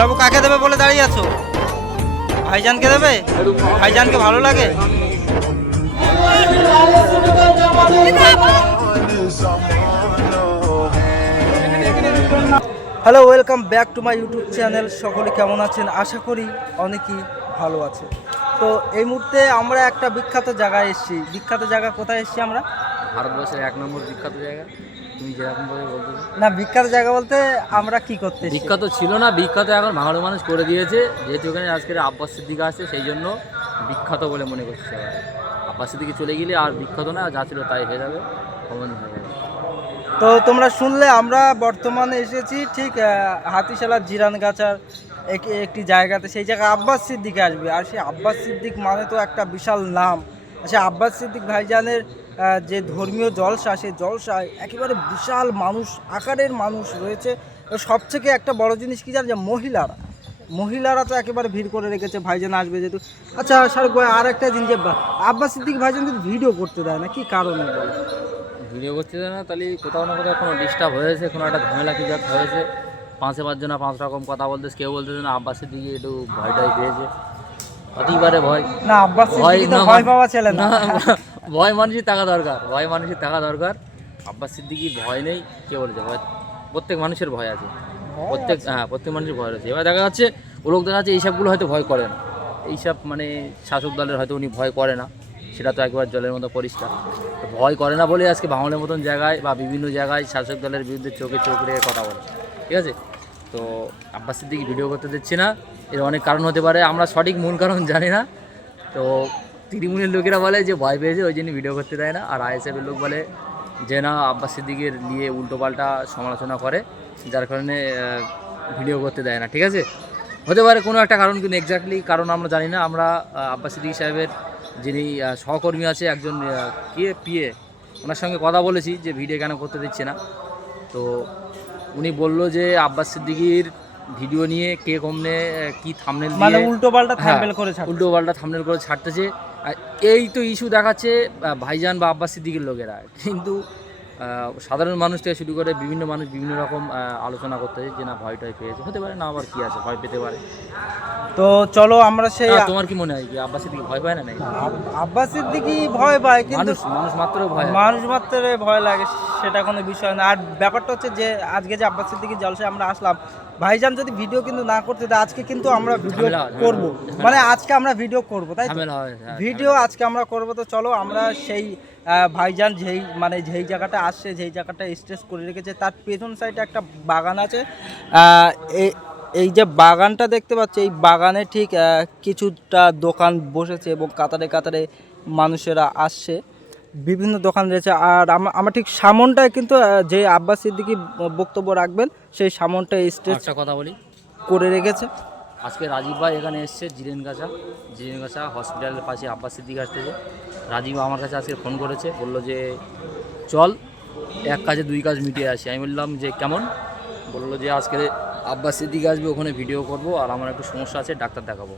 বাবু কাকে দেবে বলে দাঁড়িয়ে আছো? ভাইজানকে দেবে? ভাইজানকে ভালো লাগে? Hello welcome back to my YouTube channel সকলে কেমন আছেন? আশা করি অনেকেই ভালো আছে। তো এই মুহূর্তে আমরা একটা বিখ্যাত জায়গায় এসেছি। বিখ্যাত জায়গা কোথায় এসেছি আমরা? ভারতবর্ষের এক নম্বর বিখ্যাত জায়গা। তুমি যেরকম ভাবে বলতে না বিখ্যাত জায়গা বলতে আমরা কি করতে বিখ্যাত ছিল না বিখ্যাত এখন ভালো মানুষ করে দিয়েছে। যেহেতু এখানে আজকের আব্বাস সিদ্দিকা আসছে সেই জন্য বিখ্যাত বলে মনে করছে সবাই। আব্বাস সিদ্দিকি চলে গেলে আর বিখ্যাত না যা ছিল তাই হয়ে যাবে কমন হয়ে যাবে। তো তোমরা শুনলে আমরা বর্তমানে এসেছি ঠিক আহ, হাতিশালার জিরানগাছার এক- একটি জায়গাতে। সেই জায়গায় আব্বাস সিদ্দিক আসবে। আর সেই আব্বাস সিদ্দিক মানে তো একটা বিশাল নাম। সে আব্বাস সিদ্দিক ভাইজানের যে ধর্মীয় জলসা সেই জলসায় একেবারে বিশাল মানুষ আকারের মানুষ রয়েছে। তো সবথেকে একটা বড় জিনিস কি জানো যে মহিলারা মহিলারা তো একেবারে ভিড় করে রেখেছে ভাইজান আসবে যেহেতু। আচ্ছা শাহরুখ ভাই আর একটা জিনিস আব্বাস সিদ্দিক ভাইজান কিন্তু ভিডিও করতে দেয় না কি কারণে বলো? ভিডিও করতে দেয় না তাহলে কোথাও না কোথাও কোনো ডিস্টার্ব হয়েছে কোনো একটা ঝামেলা কিছু একটা হয়েছে। পাঁচে পাঁচজন পাঁচ রকম কথা বলতেছে কেউ বলতেছে না আব্বাসের দিকে একটু ভয়টাই পেয়েছে। অতিবারে ভয়। না আব্বাস ভয় পাওয়া ছেলে না। ভয় মানুষই থাকা দরকার ভয় মানুষের থাকা দরকার। আব্বাস সিদ্দিকির ভয় নেই কে বলেছে? ভয় প্রত্যেক মানুষের ভয় আছে। প্রত্যেক হ্যাঁ প্রত্যেক মানুষের ভয় রয়েছে এবার দেখা যাচ্ছে ও লোক দেখা যাচ্ছে এইসবগুলো হয়তো ভয় করে না। এইসব মানে শাসক দলের হয়তো উনি ভয় করে না। সেটা তো একবার জলের মতো পরিষ্কার। তো ভয় করে না বলে আজকে বাংলার মতন জায়গায় বা বিভিন্ন জায়গায় শাসক দলের বিরুদ্ধে চোখে চোখ রেখে কথা বলে। ঠিক আছে? তো আব্বাস সিদ্দিকি ভিডিও করতে দিচ্ছে না। এর অনেক কারণ হতে পারে। আমরা সঠিক মূল কারণ জানি না। তো তৃণমূলের লোকেরা বলে যে ভয় পেয়েছে ওই জন্য ভিডিও করতে দেয় না। আর আইএসএফের লোক বলে যে না আব্বাস সিদ্দিকের নিয়ে উল্টোপাল্টা সমালোচনা করে যার কারণে ভিডিও করতে দেয় না। ঠিক আছে? হতে পারে কোনো একটা কারণ কিন্তু এক্স্যাক্টলি কারণ আমরা জানি না। আমরা আব্বাস সিদ্দিক সাহেবের যিনি সহকর্মী আছে একজন কে পিএ ওনার সঙ্গে কথা বলেছি যে ভিডিও কেন করতে দিচ্ছে না। তো উনি বলল যে আব্বাস সিদ্দিকির ভিডিও নিয়ে কে কমনে কি থামনেল মানে দিয়ে উল্টো পাল্টা হ্যাঁ, থাম্বেল করে উল্টো পাল্টা থামনেল করে ছাড়তেছে। এই তো ইস্যু দেখাচ্ছে ভাইজান বা আব্বাস সিদ্দিকের লোকেরা। কিন্তু সাধারণ মানুষ থেকে শুরু করে বিভিন্ন মানুষ বিভিন্ন রকম আলোচনা করতেছে যে না ভয় টয় পেয়েছে। হতে পারে না আবার কি আছে ভয় পেতে পারে। তো চলো আমরা সেই তোমার কি মনে হয় কি আব্বাস সিদ্দিকি ভয় পায় না নাকি? আব- আব্বাস সিদ্দিকি ভয় পায় কিন্তু মানুষ মাত্র ভয় মানুষ মাত্র ভয় লাগে সেটা কোনো বিষয় না। আর ব্যাপারটা হচ্ছে যে আজকে যে আব্বাস সিদ্দিকি জলসায় আমরা আসলাম ভাইজান যদি ভিডিও কিন্তু না করতে আজকে কিন্তু আমরা ভিডিও করব। মানে আজকে আমরা ভিডিও করব তাই তো? হয় ভিডিও আজকে আমরা করব তো চলো আমরা সেই ভাইজান যেই মানে যেই জায়গাটা আসছে যেই জায়গাটা স্টেজ করে রেখেছে তার পেছন সাইডে একটা বাগান আছে। এই যে বাগানটা দেখতে পাচ্ছি এই বাগানে ঠিক কিছুটা দোকান বসেছে এবং কাতারে কাতারে মানুষেরা আসছে। বিভিন্ন দোকান রয়েছে। আর আমা- আমার ঠিক সামনটায় কিন্তু যে আব্বাস সিদ্দিকি বক্তব্য রাখবেন সেই সামনটা স্টেজ কথা বলি। করে রেখেছে। আজকে রাজীব ভাই এখানে এসছে জিরেনগাছা। জিরেনগাছা হসপিটালের পাশে আব্বাস সিদ্দিক আসতেছে রাজীব আমার কাছে আজকে ফোন করেছে বলল যে চল এক কাজে দুই কাজ মিটিয়ে আসি। আমি বললাম যে কেমন? বলল যে আজকে আব্বাস সিদ্দিক আসবে ওখানে ভিডিও করব আর আমার একটু সমস্যা আছে ডাক্তার দেখাবো।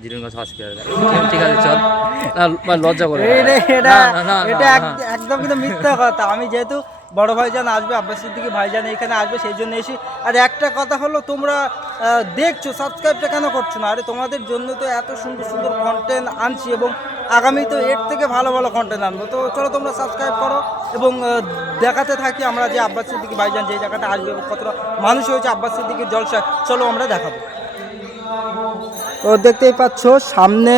জিরেনগাছা হসপিটালে ঠিক আছে চল। লজ্জা করে এটা। একদম কিন্তু মিথ্যা কথা। আমি যেহেতু বড় ভাইজান আসবে, আব্বাস সিদ্দিকি ভাইজান এখানে আসবে, সেই জন্য এসি আর একটা কথা হলো, তোমরা দেখছ সাবস্ক্রাইবটা কেন করছ না? আরে, তোমাদের জন্য তো এত সুন্দর সুন্দর কন্টেন্ট আনছি এবং আগামী তো এর থেকে ভালো ভালো কন্টেন্ট আনব। তো চলো তোমরা সাবস্ক্রাইব করো এবং দেখাতে থাকি আমরা যে আব্বাস সিদ্দিকি ভাইজান যে জায়গাটা আসবে এবং কতটা মানুষ হয়েছে আব্বাস সিদ্দিকির জলসা চলো আমরা দেখাবো। তো দেখতেই পাচ্ছ, সামনে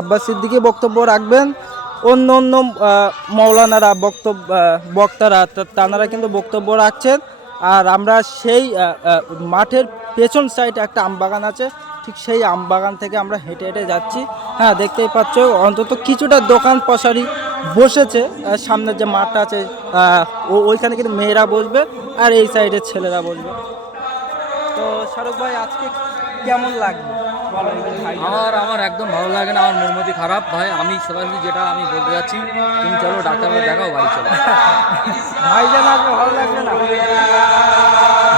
আব্বাস সিদ্দিকি বক্তব্য রাখবেন। অন্য অন্য মৌলানারা, বক্তব্য বক্তারা তানারা কিন্তু বক্তব্য রাখছেন। আর আমরা সেই মাঠের পেছন সাইডে একটা আম বাগান আছে, ঠিক সেই আম বাগান থেকে আমরা হেঁটে হেঁটে যাচ্ছি। হ্যাঁ দেখতেই পাচ্ছ, অন্তত কিছুটা দোকান পশারি বসেছে। সামনের যে মাঠটা আছে ওইখানে কিন্তু মেয়েরা বসবে আর এই সাইডে ছেলেরা বসবে। তো শাহরুখ ভাই, আজকে কেমন লাগবে আমার আমার একদম ভালো লাগে না আমার মনমতি খারাপ। ভাই আমি সবাইকে যেটা আমি বলতে যাচ্ছি তুমি চলো ডাক্তারবাবু দেখাও বাড়ি চলো। ভাইজান ভালো লাগবে না?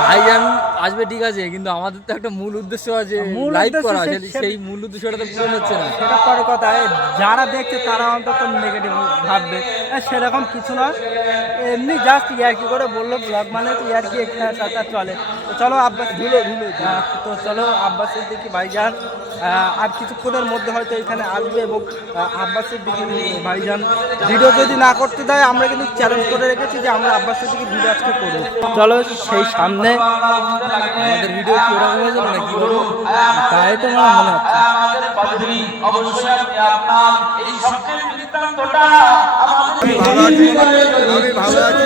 ভাইজান আসবে ঠিক আছে কিন্তু আমাদের তো একটা মূল উদ্দেশ্য আছে লাইভ করা সেই- মূল উদ্দেশ্যটা তো পূরণ হচ্ছে না। সেটা পরে কথা যারা দেখছে তারা অন্তত নেগেটিভ ভাববে। সেরকম কিছু না এমনি জাস্ট ইয়ার কি করে বলল ব্লগ মানে তো ইয়ার্কি একটা চলে। তো চলো আব্বাস ধুলো ধুলো তো চলো আব্বাসের দেখি ভাইজান। আর কিছুক্ষণের মধ্যে হয়তো এখানে আসবে এবং আব্বাসের দিকে ভাইজান। ভিডিও যদি না করতে দেয়, আমরা কিন্তু চ্যালেঞ্জ করে রেখেছি যে আমরা আব্বাসের দিকে ভিডিও আজকে করব। চলো, সেই সামনে আমাদের ভিডিও কি ওরকম তাই তো আমার মনে হচ্ছে। ভালো আমি ভালো আছি।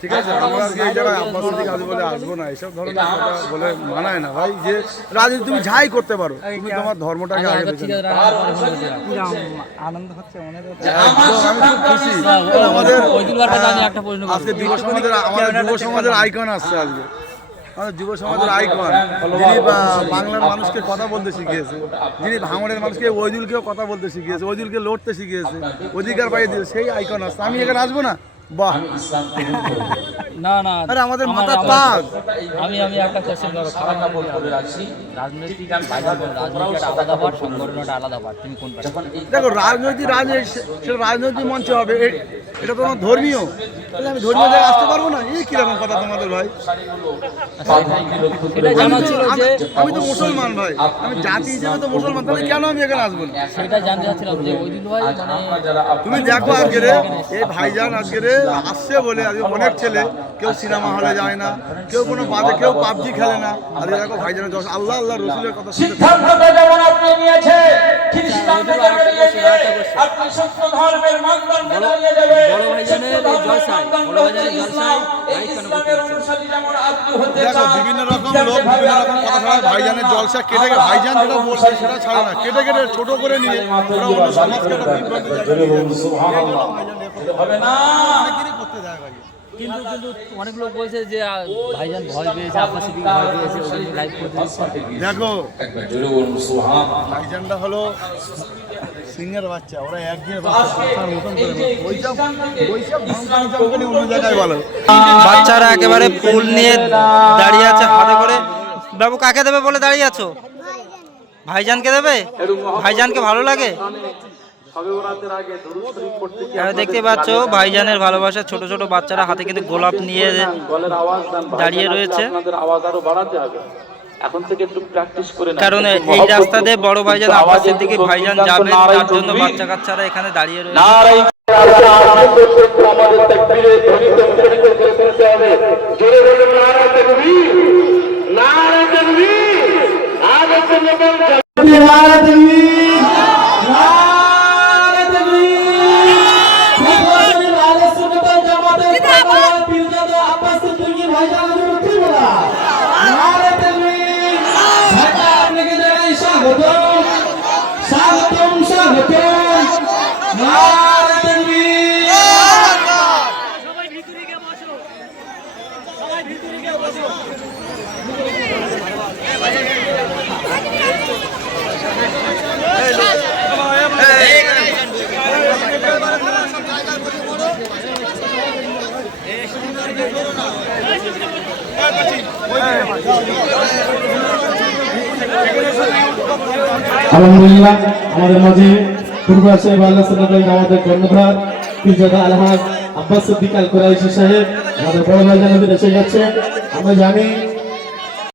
ঠিক আছে আমরা আজকে এই জায়গায় আব্বাস দিকে আজ বলে আসব না এসব ধরনের কথা বলে মানায় না। ভাই যে রাজনীতি তুমি যাই করতে পারো তুমি তোমার ধর্মটাকে আগে আনন্দ হচ্ছে আমি খুব খুশি। আমাদের। আজকে যুব সমাজের আমাদের যুব সমাজের আইকন আসছে আজকে। আমাদের যুব সমাজের আইকন যিনি বাংলার মানুষকে কথা বলতে শিখিয়েছে। যিনি ভাঙড়ের মানুষকে ওইদুলকেও কথা বলতে শিখিয়েছে ওইদুলকে লড়তে শিখিয়েছে। অধিকার পাইয়ে দিয়েছে সেই আইকন আসছে। আমি এখানে আসব না? বাহ। না না আরে আমাদের আমি আমি একটা কোশ্চেন করো খারাপ না বলতে হবে। রাজনৈতিক আর বাইরে রাজনৈতিক আলাদা পার্ট সংগঠন আলাদা পার্ট তুমি কোন দেখো রাজনৈতিক রাজনীতি সেটা রাজনৈতিক মঞ্চে হবে। এটা তো আমার ধর্মীয়। আমি ধর্মীয় জায়গায় আসতে পারব না? এই কীরকম কথা তোমাদের ভাই? আমি তো- ছিল আমি- যে আমি তো মুসলমান ভাই। আমি জাতি হিসেবে তো মুসলমান তাহলে কেন আমি এখানে আসব না? সেটা জানতে চাচ্ছিলাম যে ওই দিন ভাই মানে তুমি দেখো আজকে রে এই ভাইজান আজকে রে আসছে বলে আজকে অনেক ছেলে কেউ সিনেমা হলে যায় না কেউ কোনো বাজে কেউ পাবজি খেলে না। আজকে দেখো ভাইজানের যশ আল্লাহ আল্লাহ রসুলের কথা সিদ্ধান্তটা যেমন আপনি নিয়েছে খ্রিস্টান থেকে বেরিয়ে গিয়ে আপনি সত্য ধর্মের মানদণ্ডে দাঁড়িয়ে যাবেন বড় ভাইজানের এই দেখো বিভিন্ন রকম লোক বিভিন্ন রকম কথা ছাড়া ভাইজানের জলসা কেটে কেটে ভাইজান যেটা বলছে সেটা ছাড়ে না কেটে কেটে ছোট করে নিয়ে ওরা অন্য সমাজকে একটা বিভ্রান্তি জায়গায় নিয়ে যাবে। এইগুলো ভাইজান এ করতে হবে না। অনেকেরই করতে দেয় ভাই কিন্তু কিন্তু অনেক লোক বলছে যে ভাইজান ভয় পেয়েছে আব্বাস সিদ্দিক ভয় পেয়েছে ওই লাইভ করতে দেখো ভাইজানটা হলো সিংহের বাচ্চা ওরা একদিনের বাচ্চা। মতন করে ওইসব ওইসব ধমকানি চমকানি অন্য জায়গায় ভালো বাচ্চারা একেবারে ফুল নিয়ে দাঁড়িয়ে আছে হাতে করে। বাবু কাকে দেবে বলে দাঁড়িয়ে আছো? ভাইজানকে দেবে? ভাইজানকে ভালো লাগে? দেখতে পাচ্ছ ভাইজানের ভালোবাসা ছোট ছোট বাচ্চারা হাতে কিন্তু গোলাপ নিয়ে দাঁড়িয়ে রয়েছে। আওয়াজ আরও বাড়াতে হবে। এখন থেকে একটু প্র্যাকটিস করে না কারণ এই রাস্তা দিয়ে বড় ভাইজান আওয়াজের দিকে ভাইজান যাবে তার জন্য বাচ্চা কাচ্চারা এখানে দাঁড়িয়ে রয়েছে নারাই আমাদের তাকবীরে ধ্বনিত উচ্চারিত করে তুলতে হবে। জোরে বলুন নারাই তাকবীর। নারাই তাকবীর। আজ হচ্ছে নতুন জাতীয় আলহামদুলিল্লাহ, আমাদের মাঝে পূর্ব সাহেব আল্লাহ সাল্লাহ আমাদের কর্ণধার পীরজাদা আলহাজ আব্বাস সিদ্দিক আল কুরাইশি সাহেব আমাদের বড় ভাই গেছে আমরা জানি